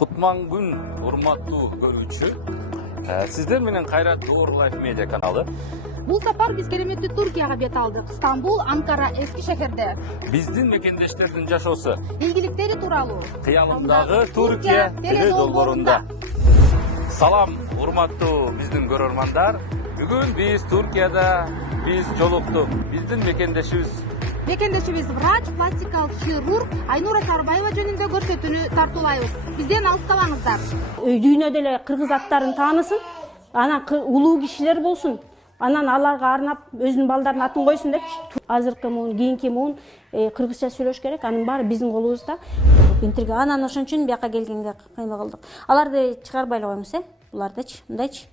Кутман күн, урматтуу көрүүчү. Сиздер менен Кайрат Door Life Media каналы. Бул сапар биз кереметтүү Туркияга бет алдык. Стамбул, Анкара, эски шехерде. Биздин мекендештердин жашоосу, Ийгиликтери тууралуу. кыялымдагы Туркия теле долбоорунда. Салам, урматтуу биздин көрөрмандар. Бүгүн биз Туркияда жолуктук. Биздин Мекендешибиз врач, пластикалык хирург Айнура Сарбаева жөнүндө көрсөтүүнү тартуулайбыз. Бизден алыстабаңыздар. Дүйнөдө эле кыргыз аттарын таанысын, анан улуу кишилер болсун, анан аларга арнап өзүнүн балдарынын атын койсун депчи. Азыркы муун, кийинки муун кыргызча сүйлөш керек, анын баары биздин колубузда. Интерге анан ошон үчүн бияка келгенге кыймыл кылдык. Аларды чыгарбай эле коймуз, булардычы, мындайчы.